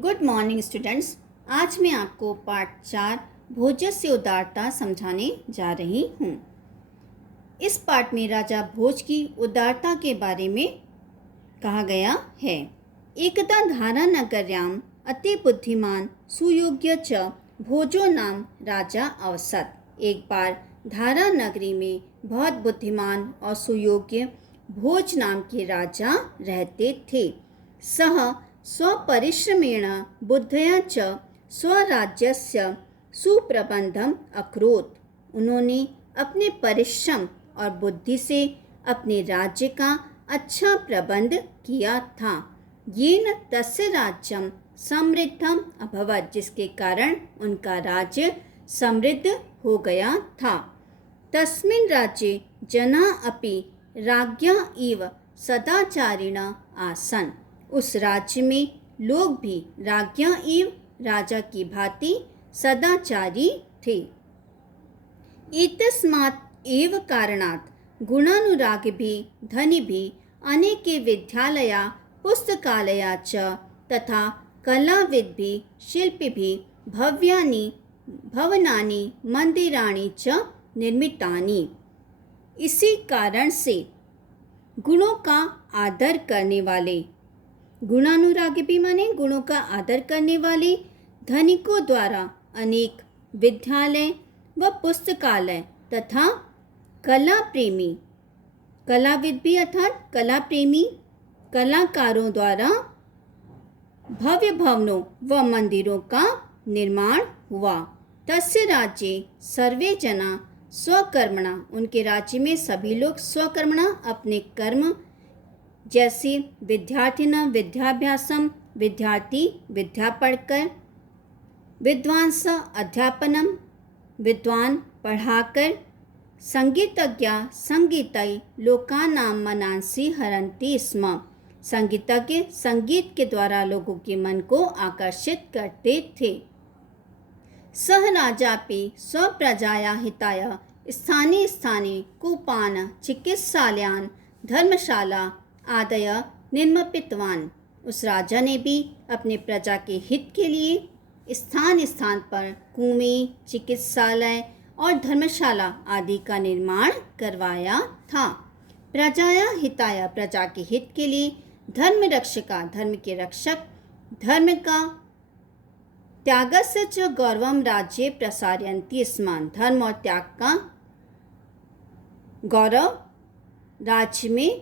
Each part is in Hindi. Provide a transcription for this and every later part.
Good morning students. आज मैं आपको पाठ 4 भोजस्य उदारता समझाने जा रही हूँ। इस पाठ में राजा भोज की उदारता के बारे में कहा गया है। एकदा धारा नगर्याम अति बुद्धिमान सुयोग्य च भोजो नाम राजा अवसत। एक बार धारा नगरी में बहुत बुद्धिमान और सुयोग्य भोज नाम के राजा रहते थे। सह स्वपरिश्रमेण बुद्धया च स्वराज्यस्य सुप्रबंधम अकरोत्। उन्होंने अपने परिश्रम और बुद्धि से अपने राज्य का अच्छा प्रबंध किया था। येन तस्य राज्यम समृद्धम अभवत्, जिसके कारण उनका राज्य समृद्ध हो गया था। तस्मिन् राज्ये जना अपि राज्ञा इव सदाचारिणः आसन्। उस राज्य में लोग भी राज्ञा एवं राजा की भांति सदाचारी थे। एतस्मात् एव कारणात् गुणानुरागिभिः धनिभिः अनेके विद्यालया पुस्तकालया च तथा कलाविद्भिः शिल्पिभिः भव्यानि भवनानि मंदिराणि च निर्मितानि। इसी कारण से गुणों का आदर करने वाले, गुणानुरागी भी माने गुणों का आदर करने वाले धनिकों द्वारा अनेक विद्यालय व पुस्तकालय तथा कला प्रेमी, कलाविद भी अर्थात कला प्रेमी कलाकारों द्वारा भव्य भवनों व मंदिरों का निर्माण हुआ। तस्य राज्ये सर्वे जना स्वकर्मणा, उनके राज्य में सभी लोग स्वकर्मणा अपने कर्म, जैसे विद्यार्थिना विद्याभ्यासम, विद्यार्थी विद्या पढ़कर, विद्वांस अध्यापनम, विद्वान पढ़ाकर, संगीतज्ञा संगीतै लोकानां मनांसि हरन्ति स्म, संगीतज्ञ संगीत के द्वारा लोगों के मन को आकर्षित करते थे। सह राजापि स्वप्रजाया हिताय स्थाने स्थाने कूपान चिकित्सालयान धर्मशाला आदय निर्मितवान। उस राजा ने भी अपने प्रजा के हित के लिए स्थान स्थान पर कुएं, चिकित्सालय और धर्मशाला आदि का निर्माण करवाया था। प्रजाया हिताय, प्रजा के हित के लिए, धर्म रक्षका, धर्म के रक्षक, धर्म का, त्यागस्य च गौरवम राज्ये प्रसारयन्ति स्म, धर्म और त्याग का गौरव राज्य में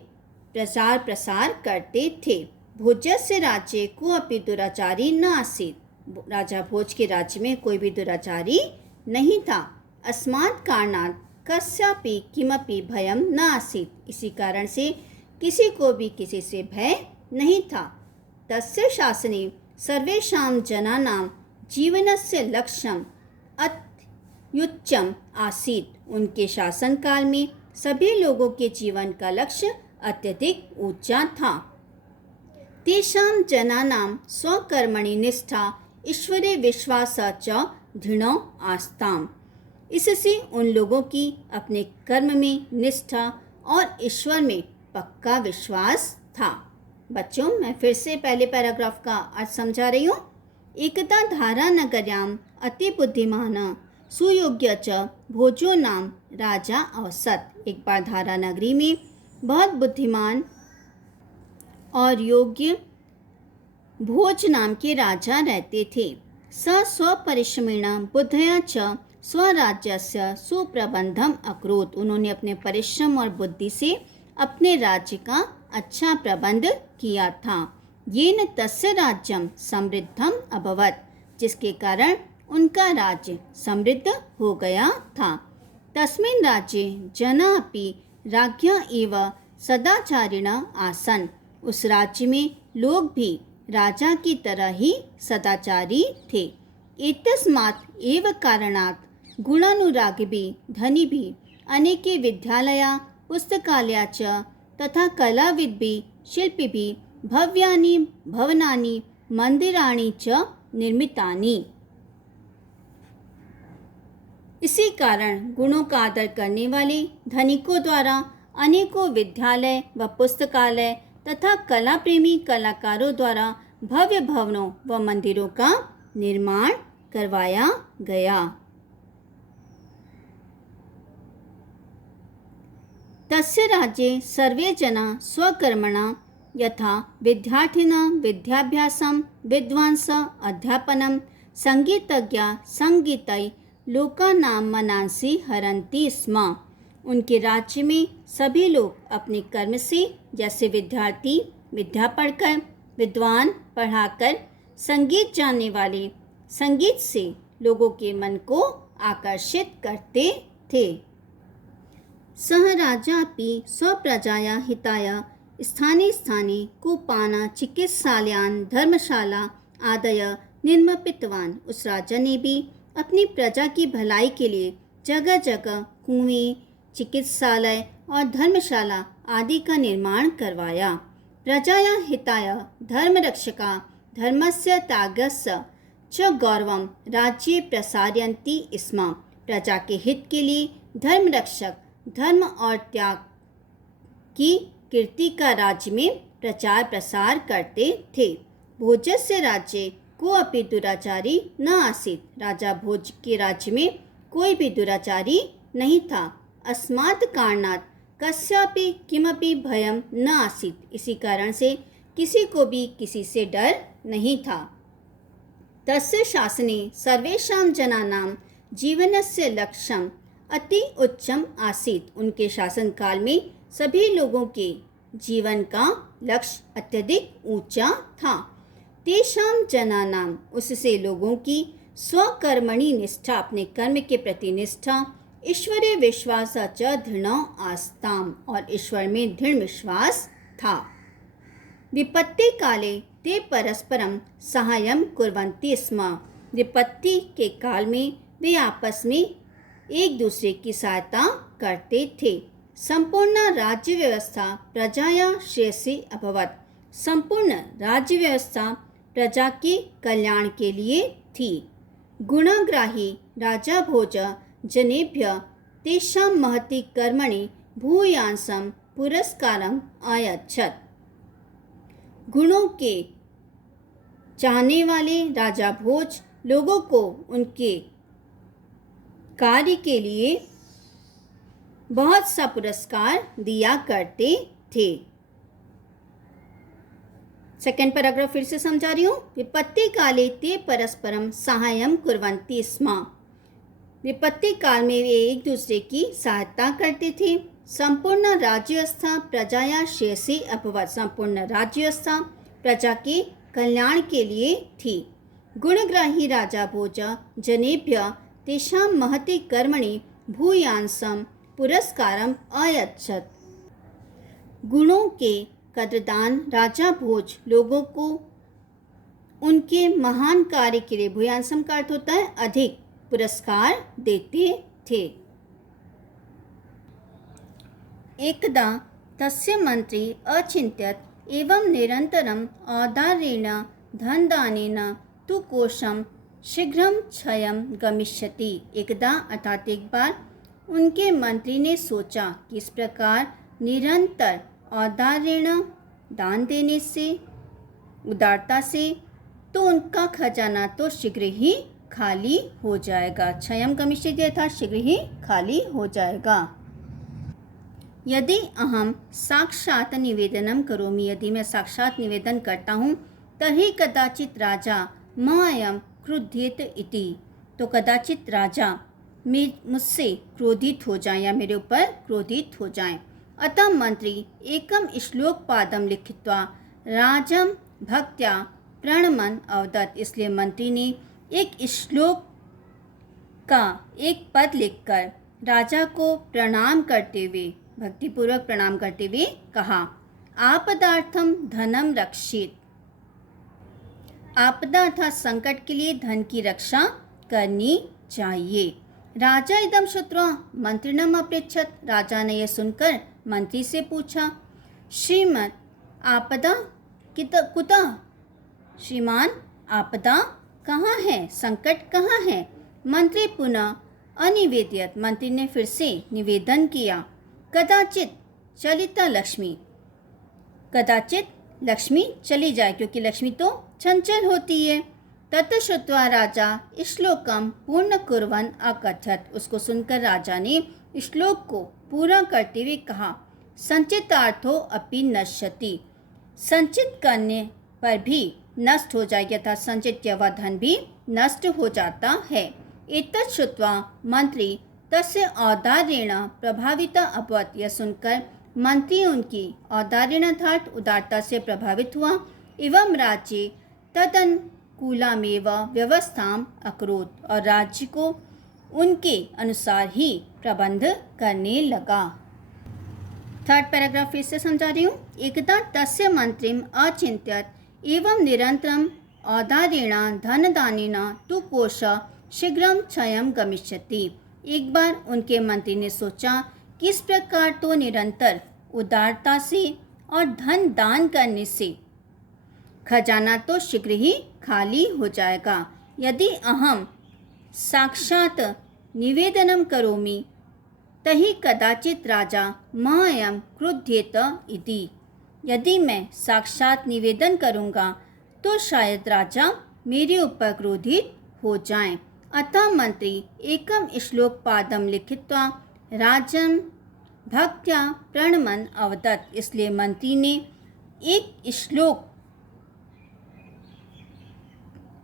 प्रचार प्रसार करते थे। भोजस्य राज्ये कोऽपि दुराचारी न आसीत्, राजा भोज के राज्य में कोई भी दुराचारी नहीं था। अस्मात् कारणात् कस्यापि किमपि भयं न आसीत्, इसी कारण से किसी को भी किसी से भय नहीं था। तस्य शासने सर्वेषां जनानां जीवनस्य लक्ष्यम् अत्युच्चम् आसीत्, उनके शासन काल में सभी लोगों के जीवन का लक्ष्य अत्यधिक ऊंचा था। तेषां जनानां स्वकर्मणि निष्ठा ईश्वरे विश्वास च दृढ़ो आस्ताम्, इससे उन लोगों की अपने कर्म में निष्ठा और ईश्वर में पक्का विश्वास था। बच्चों, मैं फिर से पहले पैराग्राफ का अर्थ समझा रही हूँ। एकदा धारा नगर्याम अति बुद्धिमान सुयोग्य च भोजो नाम राजा अवसत। एक बार धारा नगरी में बहुत बुद्धिमान और योग्य भोज नाम के राजा रहते थे। स स्वपरिश्रमेण बुद्धया च स्वराज्यस्य सुप्रबंधम अकरोत्। उन्होंने अपने परिश्रम और बुद्धि से अपने राज्य का अच्छा प्रबंध किया था। येन तस्य राज्यम समृद्धम अभवत्, जिसके कारण उनका राज्य समृद्ध हो गया था। तस्मिन् राज्ये जना अपि राज्ञा एव सदाचारिणः आसन्। उस राज्य में लोग भी राजा की तरह ही सदाचारी थे। एतस्मात् एव कारणात् गुणानुरागिभिः धनिभिः अनेके विद्यालया पुस्तकालया च तथा कलाविद्भिः शिल्पिभिः भव्यानि भवनानि मंदिराणि च निर्मितानि। इसी कारण गुणों का आदर करने वाले धनिकों द्वारा अनेकों विद्यालय व पुस्तकालय तथा कला प्रेमी कलाकारों द्वारा भव्य भवनों व मंदिरों का निर्माण करवाया गया। तस्य राज्ये सर्वे जना स्वकर्मणा यथा विद्यार्थिनां विद्याभ्यासं विद्वांसः अध्यापनं संगीतज्ञा संगीतै लोकानां मनांसि हरन्ति स्म। उनके राज्य में सभी लोग अपने कर्म से, जैसे विद्यार्थी विद्या पढ़कर, विद्वान पढ़ाकर, संगीत जानने वाले संगीत से लोगों के मन को आकर्षित करते थे। सह राजापि स्वप्रजाया हिताय स्थाने स्थाने कूपाना चिकित्सालयान धर्मशाला आदय निर्मितवान। उस राजा ने भी अपनी प्रजा की भलाई के लिए जगह जगह कुएं, चिकित्सालय और धर्मशाला आदि का निर्माण करवाया। प्रजाया हिताय धर्मरक्षका धर्मस्य त्यागस्य च गौरवं राज्ये प्रसारयन्ति स्म। प्रजा के हित के लिए धर्मरक्षक धर्म और त्याग की कीर्ति का राज्य में प्रचार प्रसार करते थे। भोजस्य राज्ये को अपि दुराचारी न आसीत्। राजा भोज के राज्य में कोई भी दुराचारी नहीं था। अस्मात् कारणात् कस्यापि किमपि भयं न आसीत्। इसी कारण से किसी को भी किसी से डर नहीं था। तस्य शासने सर्वेषां जनानां जीवनस्य लक्ष्यम् अति उच्चम आसीत्। उनके शासन काल में सभी लोगों के जीवन का लक्ष्य अत्यधिक ऊंचा था। तेषां जनानां उससे लोगों की स्वकर्मणि निष्ठा अपने कर्म के प्रति निष्ठा, ईश्वरे विश्वास च दृढ़ आस्ताम और ईश्वर में दृढ़ विश्वास था। विपत्ति काले ते परस्परम सहायं कुर्वन्ति स्म। विपत्ति के काल में वे आपस में एक दूसरे की सहायता करते थे। संपूर्ण राज्य व्यवस्था प्रजाया श्रेयसी अभवत्। संपूर्ण राज्य व्यवस्था प्रजा के कल्याण के लिए थी। गुणग्राही राजा भोज जनेभ्य तेषां महति कर्मणि भूयांसं पुरस्कारम अयच्छत्। गुणों के चाहने वाले राजा भोज लोगों को उनके कार्य के लिए बहुत सा पुरस्कार दिया करते थे। सेकंड पैराग्राफ फिर से समझा रही हूँ। विपत्ति काले ते परस्परम सहायं कुर्वन्ति स्म। विपत्ति काल में वे एक दूसरे की सहायता करते थे। संपूर्ण राज्य व्यवस्था प्रजाया श्रेयसी अभवत्। संपूर्ण राज्य व्यवस्था प्रजा के कल्याण के लिए थी। गुणग्राही राजा भोज जनेभ्य तेषां महति कर्मणि भूयांसं पुरस्कारम अयच्छत्। गुणों के कद्रदान राजा भोज लोगों को उनके महान कार्य के लिए, भूयांसम का अर्थ होता है अधिक, पुरस्कार देते थे। एकदा तस्य मंत्री अचिन्त्यत् एवं निरन्तरम् औदार्येण धनदानेन तु कोशं शीघ्रं क्षयं गमिष्यति। एकदा अर्थात एक बार उनके मंत्री ने सोचा कि इस प्रकार निरंतर औदार्येण दान देने से, उदारता से, तो उनका खजाना तो शीघ्र ही खाली हो जाएगा। क्षयं गमिष्यति अर्थात शीघ्र ही खाली हो जाएगा। यदि अहम साक्षात निवेदनम करोमि, यदि मैं साक्षात निवेदन करता हूँ, तर्हि कदाचित राजा मायम क्रुध्येत इति, तो कदाचित राजा मुझसे क्रोधित हो जाएं या मेरे ऊपर क्रोधित हो जाएं। अतः मंत्री एकम श्लोक पादम लिखित्वा राजम भक्त्या प्रणमन अवदत्। इसलिए मंत्री ने एक श्लोक का एक पद लिखकर राजा को प्रणाम करते हुए, भक्तिपूर्वक प्रणाम करते हुए कहा, आपदार्थम धनम रक्षित। आपदा अर्थात संकट के लिए धन की रक्षा करनी चाहिए। राजा इदम श्रुत्वा मंत्रिणम अपृच्छत्। राजा ने यह सुनकर मंत्री से पूछा, श्रीमत् आपदा कुतः? श्रीमान आपदा कहाँ है, संकट कहाँ है? मंत्री पुनः अनिवेदयत्। मंत्री ने फिर से निवेदन किया, कदाचित चलिता लक्ष्मी, कदाचित लक्ष्मी चली जाए, क्योंकि लक्ष्मी तो चंचल होती है। तत् श्रुत्वा राजा श्लोकम पूर्ण कुर्वन् अकथयत्। उसको सुनकर राजा ने श्लोक को पूरा करते हुए कहा, संचितार्थो अपि नश्यति। संचित करने पर भी नष्ट हो जाएगा, अर्थात संचित किया हुआ धन भी नष्ट हो जाता है। एतत् श्रुत्वा मंत्री तस्य औदार्येण प्रभाविता अभवत्। यह सुनकर मंत्री उनकी औदार्येण अर्थात उदारता से प्रभावित हुआ एवं राज्य तदनुकूलमेव व्यवस्थाम अकरोत्। और राज्य को उनके अनुसार ही प्रबंध करने लगा। थर्ड पैराग्राफ फिर से समझा रही हूँ। एकदा तस्य मंत्रिम अचिंत्यत एवं निरंतरम औदार्येण धनदानेन तु कोश शीघ्रम क्षयं गमिष्यति। एक बार उनके मंत्री ने सोचा कि इस प्रकार तो निरंतर उदारता से और धन दान करने से खजाना तो शीघ्र ही खाली हो जाएगा। यदि अहम साक्षात निवेदनम करोमि तहि कदाचित राजा मह्यं क्रुध्येत इति। यदि मैं साक्षात निवेदन करूँगा तो शायद राजा मेरे ऊपर क्रोधित हो जाएं। अतः मंत्री एकम श्लोक पादम लिखित्वा राजन भक्त्या प्रणमन अवदत्। इसलिए मंत्री ने एक श्लोक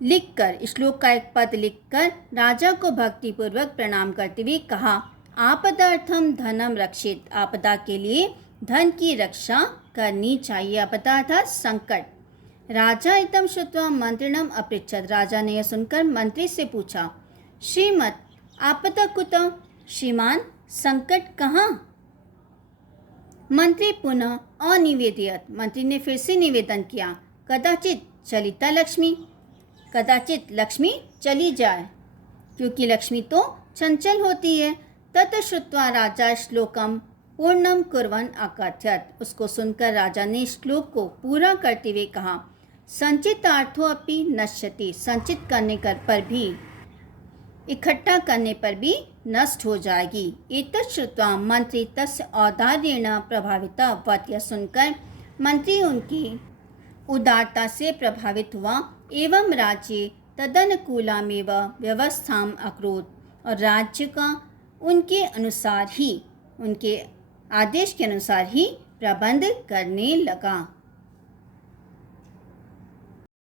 लिखकर, श्लोक का एक पद लिखकर राजा को भक्तिपूर्वक प्रणाम करते हुए कहा, आपदार्थम धनम रक्षित। आपदा के लिए धन की रक्षा करनी चाहिए। आपदा अर्थात संकट। राजा इदं श्रुत्वा मंत्रिणम अपृच्छत्। राजा ने यह सुनकर मंत्री से पूछा, श्रीमत् आपदा कुतः? श्रीमान संकट कहाँ? मंत्री पुनः अनिवेदयत्। मंत्री ने फिर से निवेदन किया, कदाचित चलिता लक्ष्मी। कदाचित लक्ष्मी चली जाए, क्योंकि लक्ष्मी तो चंचल होती है। तत् श्रुत्वा राजा श्लोकम पूर्णम कुर्वन् अकथयत्। उसको सुनकर राजा ने श्लोक को पूरा करते हुए कहा, संचितार्थो अपि नश्यति। संचित करने पर भी, इकट्ठा करने पर भी नष्ट हो जाएगी। एतत् श्रुत्वा मंत्री तस्य औदार्येण प्रभाविता अभवत्। यह सुनकर मंत्री उनकी उदारता से प्रभावित हुआ एवं राज्य तदनुकूलमेव व्यवस्थाम अकरोत्। और राज्य का उनके अनुसार ही, उनके आदेश के अनुसार ही प्रबंध करने लगा।